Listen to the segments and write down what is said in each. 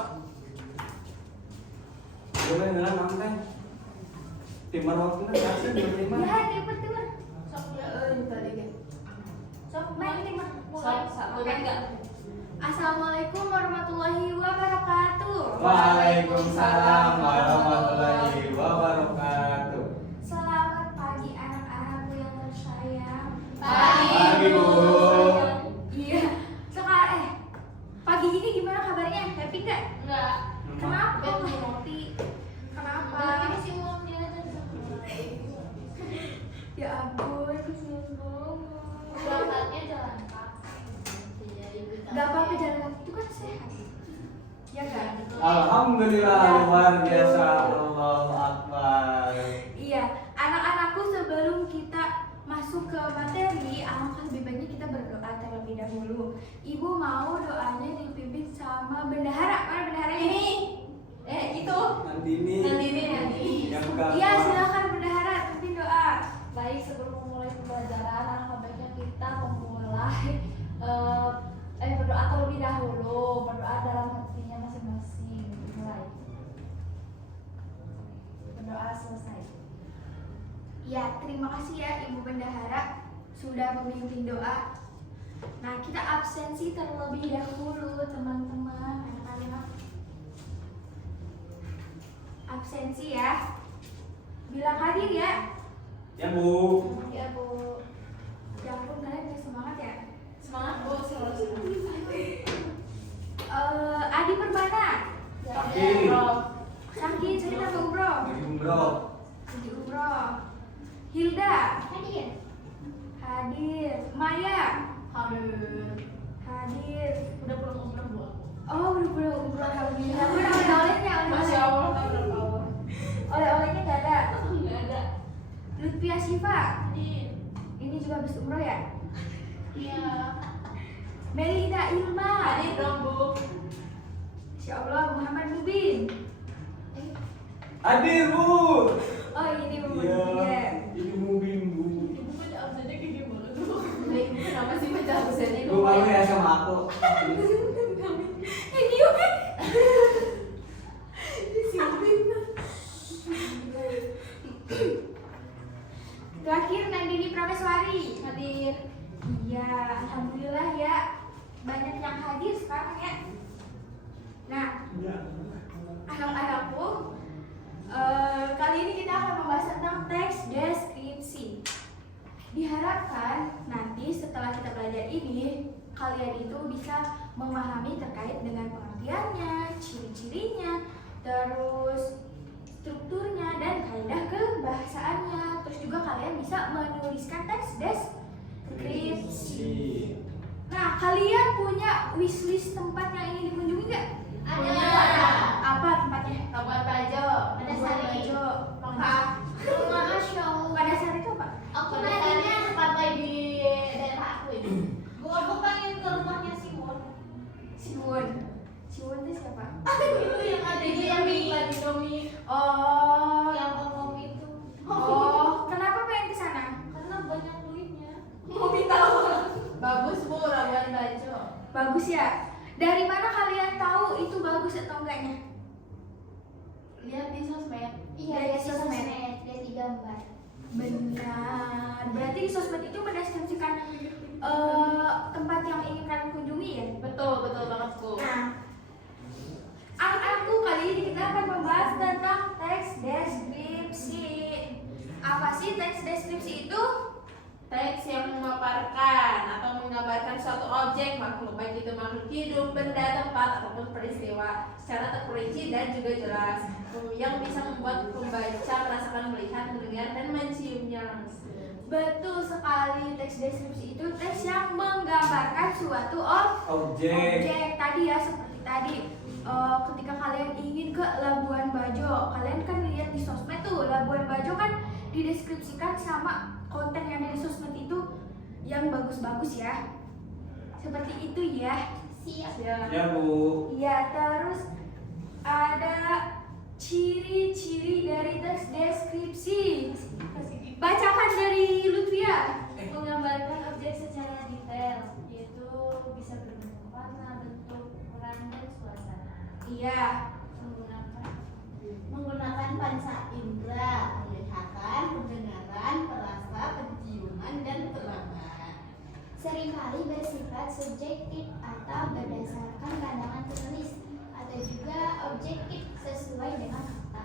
Sok. Boleh ngelang nang timur waktu kasih timur. Ya, timur. Sok ya tadi kan. Sok main timur. Sok satu tiga. Assalamualaikum warahmatullahi wabarakatuh. Waalaikumsalam warahmatullahi wabarakatuh. Selamat pagi anak-anakku yang tersayang. Pagi, Bu. Iya. Sekarang pagi ini gimana kabarnya? Happy nggak? Enggak. Kenapa nggak happy? Kenapa? Ini sih mau dia aja. Ya ampun, kesian banget. Berangkatnya jalan kaki. Gak apa-apa jalan kaki itu kan sehat. Ya kan? Alhamdulillah luar biasa. Allahu Akbar. Iya, anak-anakku sebelum kita masuk ke materi, alangkah lebih baiknya kita berdoa terlebih dahulu. Ibu mau doanya dipimpin sama bendahara. Mana bendaharanya? Ini. Itu. Nanti ini. Yang pegang. Iya, silakan bendahara pimpin doa. Baik, sebelum memulai pembelajaran, alangkah baiknya kita memulai berdoa terlebih dahulu. Berdoa dalam hatinya masing-masing. Mulai. Berdoa selesai. Ya, terima kasih ya Ibu Bendahara sudah memimpin doa. Nah, kita absensi terlebih dahulu teman-teman, anak-anak. Absensi ya. Bilang hadir ya. Ya, Bu. Ya, Bu. Ya ampun, kalian udah semangat ya. Semangat, Bu. Selalu semangat. Adi Perbana. Sakit. Sakit, cerita ke umroh. Lagi umroh. Di umroh. Hilda. Hadir. Maya. Hadir. Udah pulang umroh, Bu. Oh, udah pulang umroh, alhamdulillah. Mana oleh-olehnya? Masya Allah, tak berapa Allah. Oleh-olehnya gak ada. Nggak ada. Lutfia Syifa. Hadir. Ini juga habis umroh ya? Iya. Melida Ilma. Hadir dong, Bu. Insya Allah. Muhammad Mubin. Hadir, Bu. Oh, ini Muhammad Iya. Mubin ya. Ini mungkin, Bu. Ibu baca absennya kayak gimana tuh? Ibu kenapa sih baca absennya? Gue malu ya sama aku. Ini yuk kan? Terakhir Nandini Prameswari. Hadir. Iya, alhamdulillah ya. Banyak yang hadir sekarang ya. Nah, anak-anakku, kali ini kita akan membahas tentang teks deskripsi. Diharapkan nanti setelah kita belajar ini, kalian itu bisa memahami terkait dengan pengertiannya, ciri-cirinya, terus strukturnya dan kaidah kebahasaannya. Terus juga kalian bisa menuliskan teks deskripsi. Nah, kalian punya wishlist tempat yang ingin dikunjungi nggak? Ada. Apa tempatnya? Labuan Bajo. Ada Bajo. Lengkap. Masya Allah. Pada saat itu apa? Aku tadinya pantai di daerah aku ini. Aku pengen ke rumahnya Simon. Siwon. Siwon itu siapa? Itu yang ada di yang di Domi. Oh. Yang ngomong itu. Oh. Kenapa pengen ke sana? Karena banyak duitnya. Mau minta uang. Bagus, Bu, Labuan Bajo. Bagus ya. Dari mana kalian tahu itu bagus atau enggaknya? Lihat di sosmed. Iya, di sosmed. Lihat di gambar. Benar. Berarti di sosmed itu mendeskripsikan tempat yang ingin kalian kunjungi ya? Betul banget, Bu. Nah, anak-anakku, kali ini kita akan membahas tentang teks deskripsi. Apa sih teks deskripsi itu? Teks yang memaparkan atau menggambarkan suatu objek, makhluk, baik itu makhluk hidup, benda, tempat, ataupun peristiwa secara terperinci dan juga jelas, yang bisa membuat pembaca merasakan, melihat, mendengar, dan menciumnya langsung. Betul sekali, teks deskripsi itu teks yang menggambarkan suatu objek. Tadi ya, seperti tadi ketika kalian ingin ke Labuan Bajo, kalian kan lihat di sosmed tuh, Labuan Bajo kan dideskripsikan sama konten yang ada di sosmed itu yang bagus-bagus ya. Seperti itu ya. Siap. Ya, Bu. Iya, terus ada ciri-ciri dari teks deskripsi. Bacakan dari Lutfia. Menggambarkan objek secara detail, yaitu bisa berbentuk warna, bentuk, ukuran, dan suasana. Iya. Menggunakan panca indera, penglihatan, pendengaran, perasa, penciuman, dan peraba. Seringkali bersifat subjektif atau berdasarkan pandangan penulis atau juga objektif sesuai dengan fakta.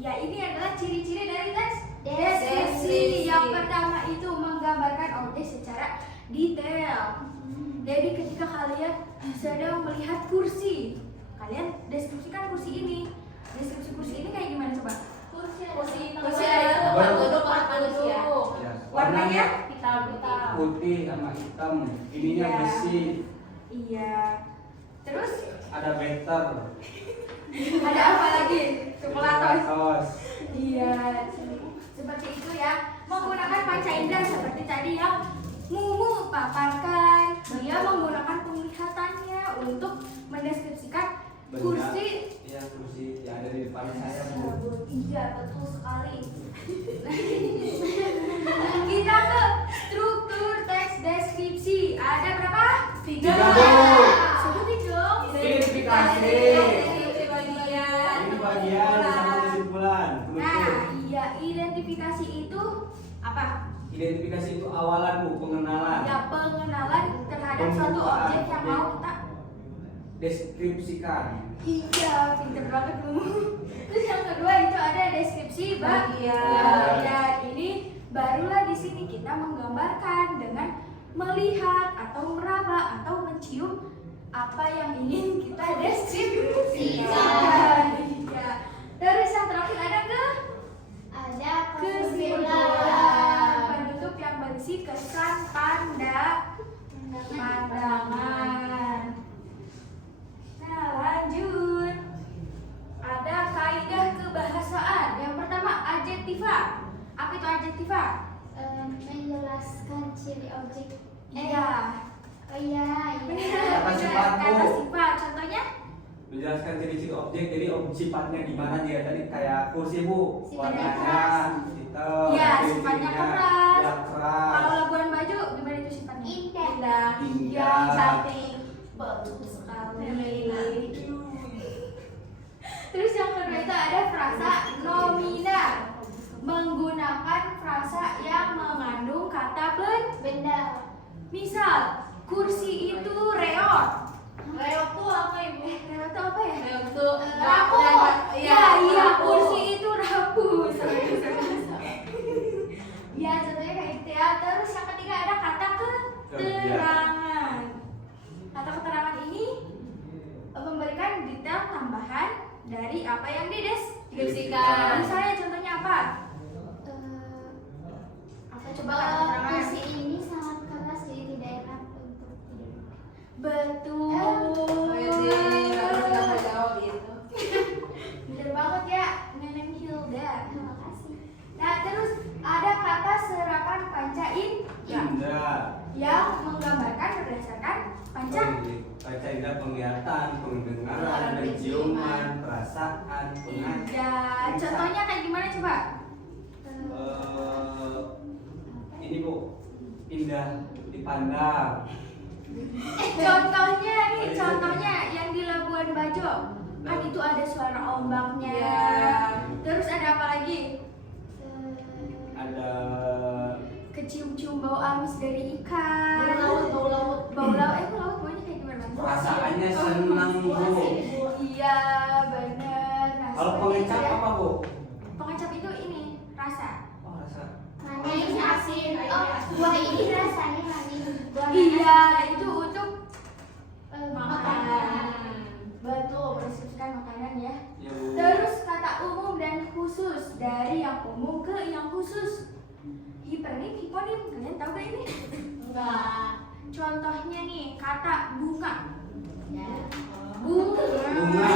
Ya, ini adalah ciri-ciri dari tes Deskripsi. deskripsi. Yang pertama itu menggambarkan objek secara detail. Jadi ketika kalian sedang melihat kursi, kalian deskripsikan kursi ini. Deskripsi kursi ini kayak gimana coba? Kursi Kursi ada tempat Baru. duduk orang manusia. Ya, Warnanya? Hitam. putih sama hitam. Ininya Iya. besi. Iya. Terus Ada better. ada apa lagi? Coklat. Tos. Iya, seperti itu ya. Menggunakan panca indera seperti tadi yang Mumu paparkan. Dia menggunakan penglihatannya untuk mendeskripsikan Benda. kursi. Iya, kursi yang ada di depan saya, Bu. Iya, betul sekali. Kita ke struktur teks deskripsi. Ada berapa? Tiga, Bu. Sebutin dong. Identifikasi. Ini bagian. Ini bagian sama kesimpulan. Nah, iya, identifikasi itu apa? Identifikasi itu awalan, Bu, pengenalan. Ya, pengenalan terhadap suatu objek yang mau kita. Deskripsikan. Iya, pinter banget lu. Terus yang kedua itu ada deskripsi Bagian. bagian. Ini barulah di sini kita menggambarkan dengan melihat atau meraba atau mencium apa yang ingin kita deskripsikan. Iya. Terus yang terakhir ada Ada kesimpulan. Penutup yang berisi kesan pandangan. Nah, lanjut. Ada kaidah kebahasaan. Yang pertama, adjektiva. Apa itu adjektiva? menjelaskan ciri objek. Iya. Oh iya, Kata sifat, Bu. Kata sifat. Contohnya? Menjelaskan ciri-ciri objek, jadi sifatnya gimana dia tadi kayak kursi, Bu. Sifatnya Warnanya keras. hitam. Iya, ciri-cirinya, sifatnya keras. Ya, keras. Kalau Labuan Bajo gimana itu sifatnya? Indah. Indah. Cantik. Betul sekali. Feminine. Terus yang kedua itu ada frasa nomina. Menggunakan frasa yang mengandung kata Benda. misal, kursi itu reot. Reog tuh apa, Ibu? Reot itu apa ya? Reog tuh Rapuh. Iya, Iya, rapuh. kursi itu rapuh. Ya, contohnya kayak gitu ya. Terus yang ketiga ada kata keterangan. Kata keterangan ini memberikan detail tambahan dari apa yang dideskripsikan. Misalnya contohnya apa? Apa coba kata keterangan? Kursi ini sangat keras jadi tidak enak untuk tidur. Betul. Wede, nggak jawab gitu. Bener banget ya, Neneng Hilda. Terima kasih. Nah, terus ada kata serapan panca indera Indra. yang menggambarkan berdasarkan panca. Panca indera penglihatan, pendengaran, penciuman, perasaan, pengacara. Ya, contohnya kayak gimana coba? Ini, Bu, indah dipandang. Contohnya nih, contohnya yang di Labuan Bajo. Kan itu ada suara ombaknya. Iya. Terus ada apa lagi? Ada Kecium-cium bau amis dari ikan. Bau laut. Bau laut, bau laut baunya kayak gimana? perasaannya senang, Bu. Iya, bener. Nah, Kalau seperti itu pengecap ya. apa, Bu? Pengecap itu ini, rasa. Oh, rasa. Manis, asin. Oh, buah ini rasanya manis. Buah Iya, itu untuk makanan. betul, mendeskripsikan makanan ya. Ya, Bu. Terus kata umum dan khusus, dari yang umum ke yang khusus. Hipernim, hiponim, kalian tahu gak ini? Enggak. Contohnya nih, kata bunga. Ya. Bunga. Bunga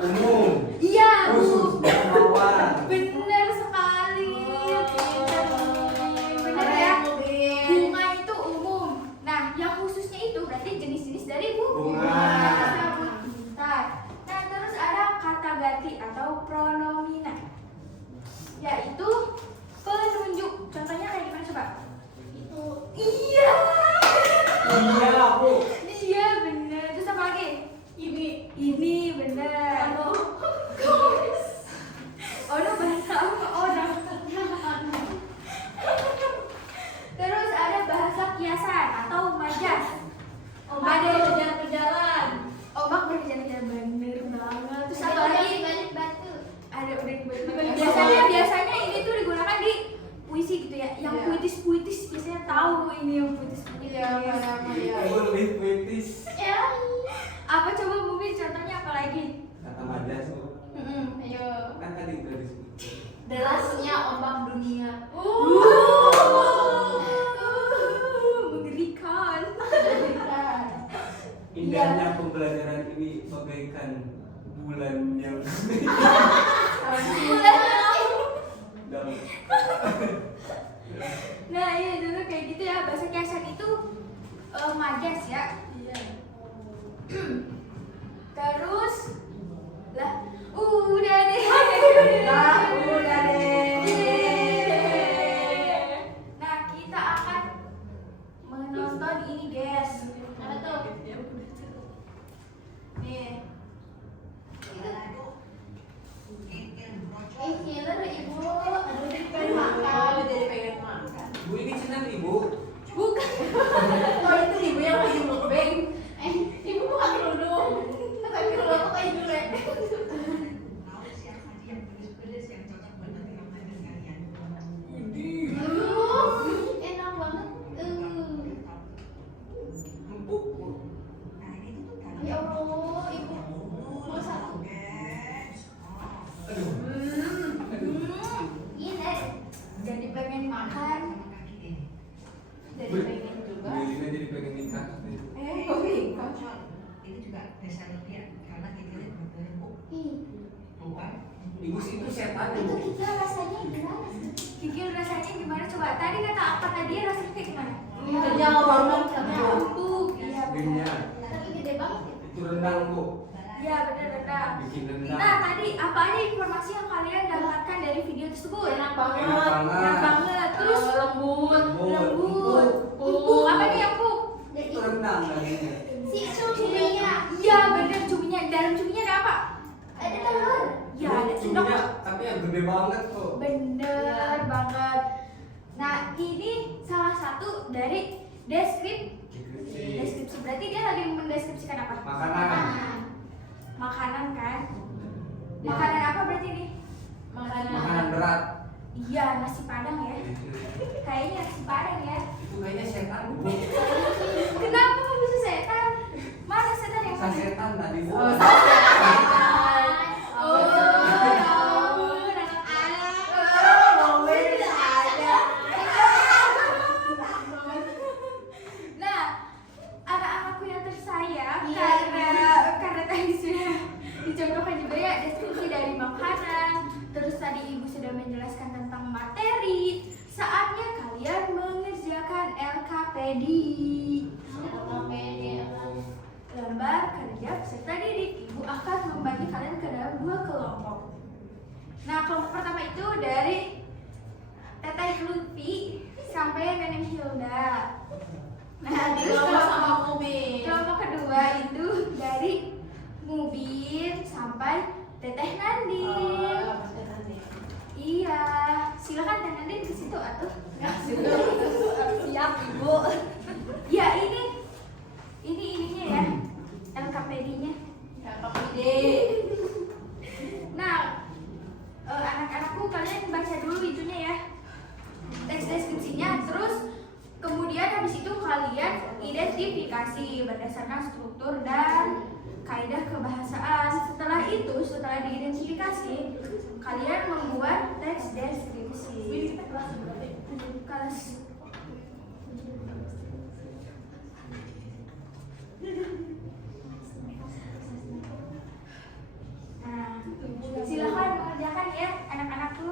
umum. Iya, Khusus Bu. mawar. Bener sekali. Pinter nih. Bener ya. Bunga itu umum. Nah, yang khususnya itu berarti jenis-jenis dari Bunga. Pintar. Nah, terus ada kata ganti atau pronomina, yaitu penunjuk. Contohnya kayak gimana coba? Itu Iya. Iya, Bu. Iya bener. Terus apa lagi? Ini lagi. Kata majas tuh. Ayo. Kan tadi udah disebut. Derasnya ombak dunia. Mengerikan. Indahnya pembelajaran ini bagaikan bulan yang dalam. Nah iya dulu kayak gitu ya, bahasa kiasan itu majas ya. Terus lah udah deh. Nah kita akan menonton ini guys. Apa tuh? Nih. Killer ibu, aduh pengen makan. Oh, jadi pengen makan. Bu ini senang ibu. Bukan. Oh, itu ibu yang lagi mukbang. Ibu bukan kerudung, tapi kerudung tuh kayak jurek. Enak banget. Empuk. Ya Allah, ibu mau satu. Aduh. Ini jadi pengen makan. Jadi pengen juga. Lilina jadi pengen nikah. Kok bingung? Ini juga dasar dia karena kita bertemu bukan Ibu sih itu setan Itu ibu. kikil rasanya gimana sih? Kikil rasanya gimana coba? Tadi kata apa tadi rasanya kayak gimana? Kenyal banget, kenyal. Empuk. Iya. Kenyal. Tapi gede banget. Itu rendang bu. Iya benar benar. Bikin Nah rendang. tadi apa aja informasi yang kalian dapatkan dari video tersebut? Enak banget. Enak banget. Enak banget. Terus lembut. lembut. Empuk. Apa nih empuk? Itu rendang dagingnya. Si cuminya. Iya benar cuminya. Dalam cuminya ada apa? Ada telur. Ya ada sendok. Cuminya, tapi yang gede banget kok. Bener banget. Nah ini salah satu dari deskripsi. Berarti dia lagi mendeskripsikan apa? Makanan. Makanan kan? Makanan apa berarti ini? Makanan berat. Iya nasi padang ya. Kayaknya nasi padang ya. Itu kayaknya setan bu. Kenapa kok bisa setan? Mana setan yang mana? Setan tadi bu. Oh, Oh, ya ampun, anak-anak. Nah, anak-anakku yang tersayang, karena tadi sudah dicontohkan juga ya deskripsi dari makanan, terus tadi ibu sudah menjelaskan tentang materi. Saatnya kalian mengerjakan LKPD. Lembar kerja peserta didik. Ibu akan membagi kalian ke dalam 2 kelompok. Nah, kelompok pertama itu dari Teteh Lutfi sampai Nenek Hilda. Nah, terus Kelompok sama Mubin. kelompok kedua itu dari Mubin sampai Teteh Nandin. Iya, silakan Teteh Nandin ke situ atuh. Siap ibu. Ya ini ininya ya, LKPD-nya. Nah, anak-anakku kalian baca dulu itunya ya, teks deskripsinya. Terus kemudian habis itu kalian identifikasi berdasarkan struktur dan kaidah kebahasaan. Setelah itu, setelah diidentifikasi, kalian membuat teks deskripsi. Kelas Nah, silakan mengerjakan ya anak-anakku.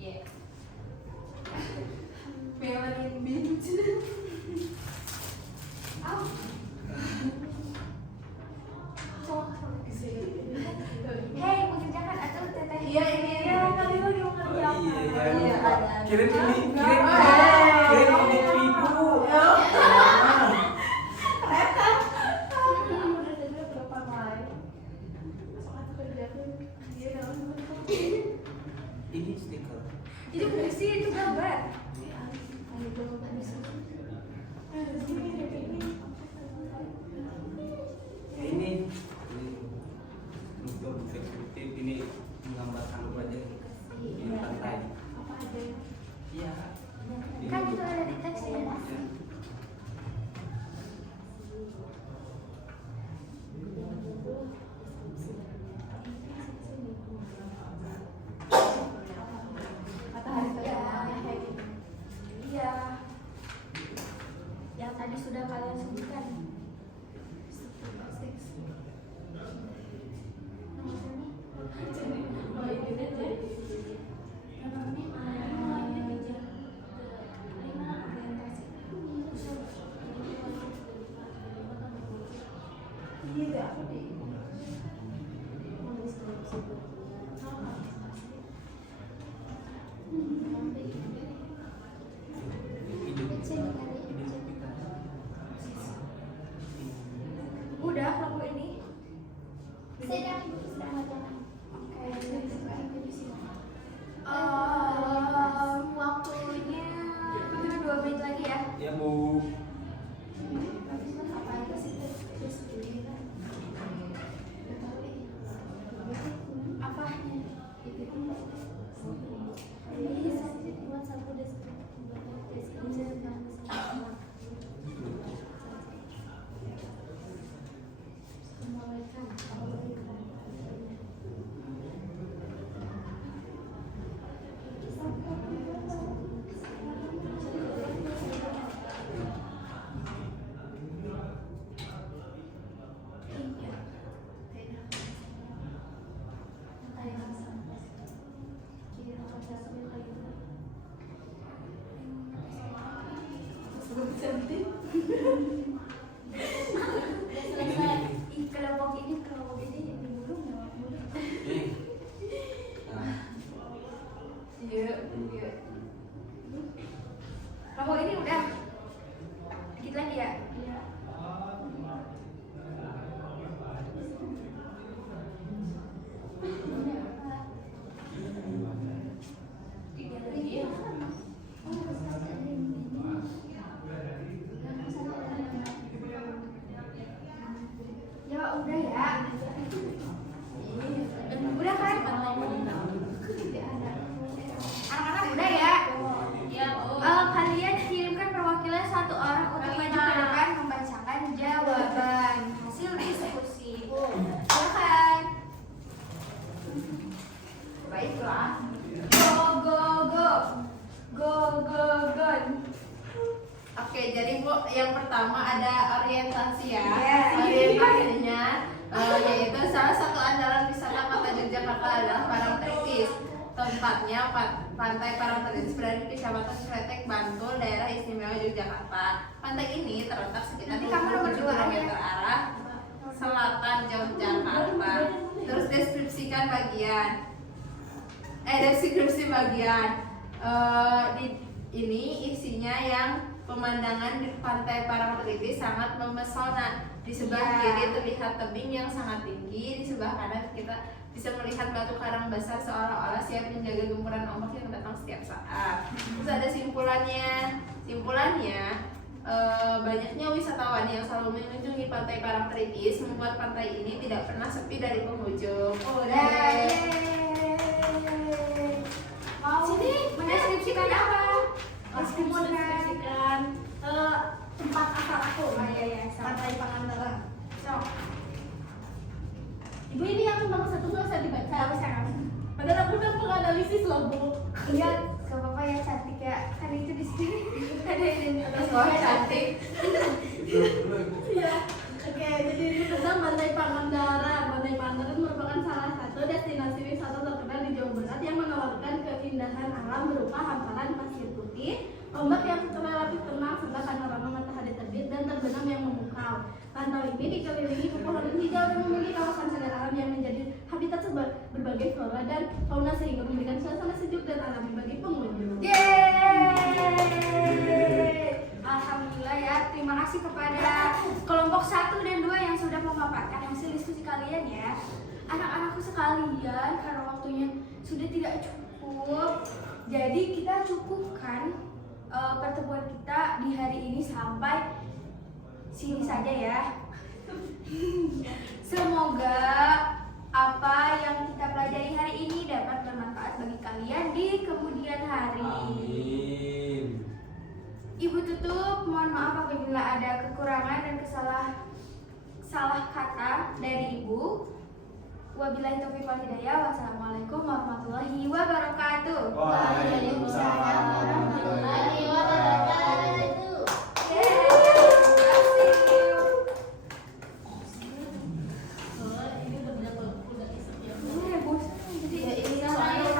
Iya. Melanin binge. Au. Hei, mengerjakan atau teteh? Iya, ini. Ya, kali lagi mau Oh kerja. iya. Iya, ada. Kirim ini ibu. Ini stiker. Itu berisi itu gambar. Ya ini untuk deskriptif ini menggambarkan apa aja di pantai. Iya. Kan itu ada di teks ya. Udah kelompok ini. Sedang wacana. Waktunya 2 menit lagi ya. Ya Bu. Apa aja sih? Apa? Kelompok ini dulu nggak dulu. Iya. Kelompok ini udah. Dikit lagi ya. Iya. Ya udah ya. Udah kan? Anak-anak udah ya. Ya, Bu. Kalian kirimkan perwakilan 1 orang untuk maju ke depan membacakan jawaban hasil diskusi. Silakan. Baiklah. Go go go. Go go go. Oke, jadi Bu, yang pertama ada orientasi ya. Yes. Orientasinya yaitu salah satu andalan wisata Kota Yogyakarta adalah Parangtritis. Tempatnya Pantai Parangtritis berada di Kecamatan Kletek, Bantul, daerah istimewa Yogyakarta. Pantai ini terletak sekitar Nanti kamu nomor 27 2 aja. km arah selatan Yogyakarta. Terus deskripsi bagian ini isinya yang pemandangan di Pantai Parangtritis sangat memesona. Di sebelah kiri terlihat tebing yang sangat tinggi, di sebelah kanan kita bisa melihat batu karang besar seolah-olah siap menjaga gempuran ombak yang datang setiap saat. Terus ada simpulannya. Banyaknya wisatawan yang selalu mengunjungi Pantai Parangtritis membuat pantai ini tidak pernah sepi dari pengunjung. Mau Sini, mendeskripsikan apa? Aku mau deskripsikan tempat asal aku. Iya. Pantai Pangandaran. Sok. Ibu ini yang nomor 1 nggak usah dibaca. Nggak usah, nggak usah. Padahal aku udah menganalisis loh Bu. Iya, gak apa-apa ya, cantik ya. Kan itu di sini ada ini. Wah, cantik. Iya. Oke, jadi ini tentang Pantai Pangandaran. Pantai Pangandaran merupakan salah satu destinasi wisata terkenal di Jawa Barat yang menawarkan keindahan alam berupa hamparan pasir putih, ombak yang relatif tenang, serta panorama matahari terbit dan terbenam yang memukau. Pantai ini dikelilingi pepohonan hijau dan memiliki kawasan cagar alam yang menjadi habitat berbagai flora dan fauna sehingga memberikan suasana sejuk dan alami bagi pengunjung. Yeay! Alhamdulillah ya, terima kasih kepada kelompok 1 dan 2 yang sudah memaparkan hasil diskusi kalian ya. Anak-anakku sekalian, karena waktunya sudah tidak cukup, jadi kita cukupkan pertemuan kita di hari ini sampai sini saja ya. Semoga apa yang kita pelajari hari ini dapat bermanfaat bagi kalian di kemudian hari. Amin. Ibu tutup, mohon maaf apabila ada kekurangan dan salah kata dari Ibu. Wabillahi taufiq wal hidayah. Wassalamualaikum warahmatullahi wabarakatuh. Waalaikumsalam.